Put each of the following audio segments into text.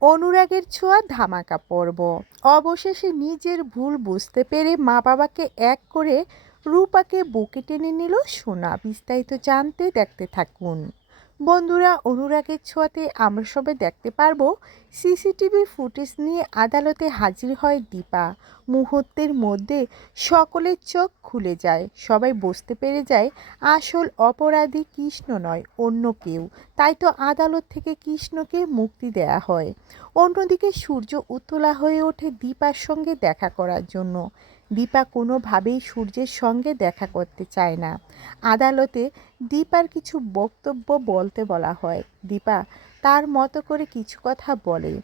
অনুরাগের ছোঁয়া ধামাকা পর্ব। অবশেষে নিজের ভুল বুঝতে পেরে মা বাবাকে এক করে রূপাকে বুকে টেনে নিল সোনা। বিস্তারিত জানতে দেখতে থাকুন। বন্ধুরা, অনুরাগের ছোঁয়াতে আমরা সবাই দেখতে পারব সিসিটিভি ফুটেজ নিয়ে আদালতে হাজির হয় দীপা। মুহূর্তের মধ্যে সকলের চোখ খুলে যায়। সবাই বুঝতে পেরে যায়, আসল অপরাধী কৃষ্ণ নয়, অন্য কেউ। তাই তো আদালত থেকে কৃষ্ণকে মুক্তি দেয়া হয়। অন্যদিকে সূর্য উত্তোলা হয়ে ওঠে দীপার সঙ্গে দেখা করার জন্য। দীপা কোনোভাবেই সূর্যের সঙ্গে দেখা করতে চায় না। আদালতে দীপার কিছু বক্তব্য বলতে বলা হয়। দীপা তার মতো করে কিছু কথা বলে।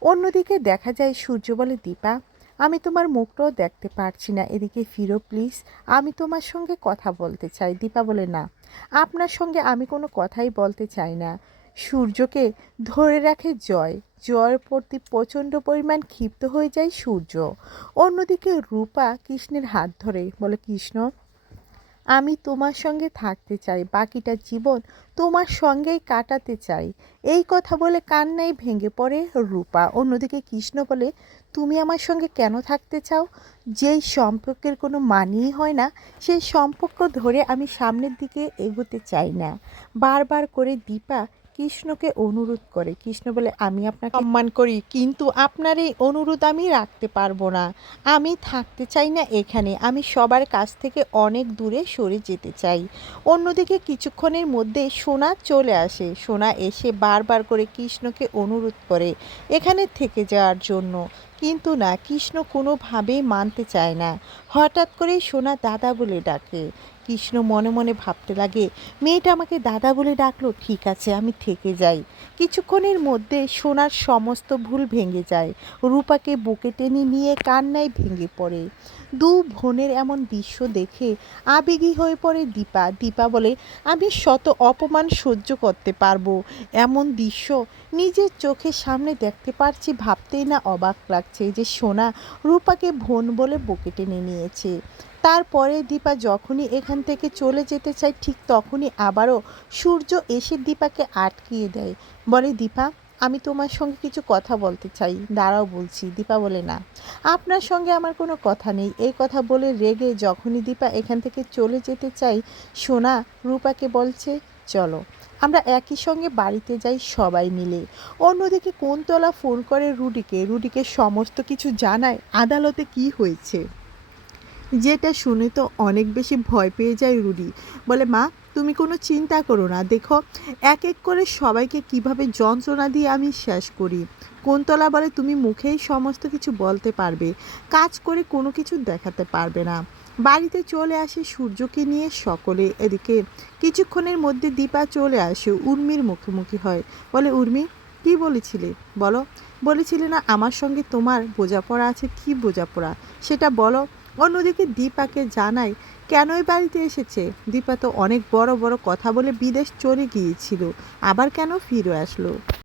অন্যদিকে দেখা যায় সূর্য বলে, দীপা, আমি তোমার মুখটাও দেখতে পারছি না। এদিকে ফিরো, প্লিজ। আমি তোমার সঙ্গে কথা বলতে চাই। দীপা বলে, না, আপনার সঙ্গে আমি কোনো কথাই বলতে চাই না। সূর্যকে ধরে রাখে জয়। জয়ের প্রতি প্রচণ্ড পরিমাণ ক্ষিপ্ত হয়ে যায় সূর্য। অন্যদিকে রূপা কৃষ্ণের হাত ধরে, বলে, কৃষ্ণ আমি তোমার সঙ্গে থাকতে চাই, বাকিটা জীবন তোমার সঙ্গেই কাটাতে চাই। এই কথা বলে কান্নাই ভেঙে পড়ে রূপা। অন্যদিকে কৃষ্ণ বলে, তুমি আমার সঙ্গে কেন থাকতে চাও? যেই সম্পর্কের কোনো মানেই হয় না, সেই সম্পর্ক ধরে আমি সামনের দিকে এগোতে চাই না। বারবার করে দীপা কৃষ্ণকে অনুরোধ করে, কৃষ্ণ বলে, আমি আপনাকে সম্মান করি, কিন্তু আপনার এই অনুরোধ আমি রাখতে পারব না। আমি থাকতে চাই না এখানে। আমি সবার কাছ থেকে অনেক দূরে সরে যেতে চাই। অন্যদিকে কিছুক্ষণের মধ্যে সোনা চলে আসে। সোনা এসে বারবার করে কৃষ্ণকে অনুরোধ করে এখানে থেকে যাওয়ার জন্য। কিন্তু না, কৃষ্ণ কোনোভাবেই মানতে চায় না। হঠাৎ করেই সোনা দাদা বলে ডাকে। কৃষ্ণ মনে মনে ভাবতে লাগে, মেয়েটা আমাকে দাদা বলে ডাকলো, ঠিক আছে, আমি থেকে যাই। কিছুক্ষণের মধ্যে সোনার সমস্ত ভুল ভেঙে যায়। রূপাকে বুকে টেনে নিয়ে কান্নায় ভেঙে পড়ে। দু বোনের এমন দৃশ্য দেখে আবেগী হয়ে পড়ে দীপা। দীপা বলে, আমি শত অপমান সহ্য করতে পারব। এমন দৃশ্য নিজের চোখের সামনে দেখতে পারছি, ভাবতেই না অবাক লাগছে। যে সোনা রূপাকে বোন বলে বুকে টেনে নিয়েছে। তারপরে দীপা যখনই এখান থেকে চলে যেতে চায়, ঠিক তখনই আবারও সূর্য এসে দীপাকে আটকিয়ে দেয়। বলে, দীপা, আমি তোমার সঙ্গে কিছু কথা বলতে চাই। দাঁড়াও বলছি। দীপা বলে, না, আপনার সঙ্গে আমার কোনো কথা নেই। এই কথা বলে রেগে যখনই দীপা এখান থেকে চলে যেতে চাই সোনা রূপাকে বলছে, চলো। আমরা একই সঙ্গে বাড়িতে যাই সবাই মিলে। অন্যদিকে কোনতলা ফোন করে রুডিকে রুডিকে সমস্ত কিছু জানায় আদালতে কি হয়েছে। যেটা শুনে তো অনেক বেশি ভয় পেয়ে যায় রুডি। বলে, মা, তুমি কোনো চিন্তা করো না। দেখো, এক এক করে সবাইকে কীভাবে যন্ত্রণা দিয়ে আমি শেষ করি। কোনতলা বলে, তুমি মুখেই সমস্ত কিছু বলতে পারবে। কাজ করে কোনো কিছু দেখাতে পারবে না। বাড়িতে চলে আসে সূর্যকে নিয়ে সকলে। এদিকে কিছুক্ষণের মধ্যে দীপা চলে আসে উর্মির মুখোমুখি হয়। বলে, উর্মি, কি বলেছিলে? বলো। বলেছিলে না, আমার সঙ্গে তোমার বোঝাপড়া আছে। কি বোঝাপড়া? সেটা বলো। অন্যদিকে দীপাকে জানায় কেনই বাড়িতে এসেছে? দীপা তো অনেক বড় বড় কথা বলে বিদেশ চলে গিয়েছিল। আবার কেন ফিরে আসলো?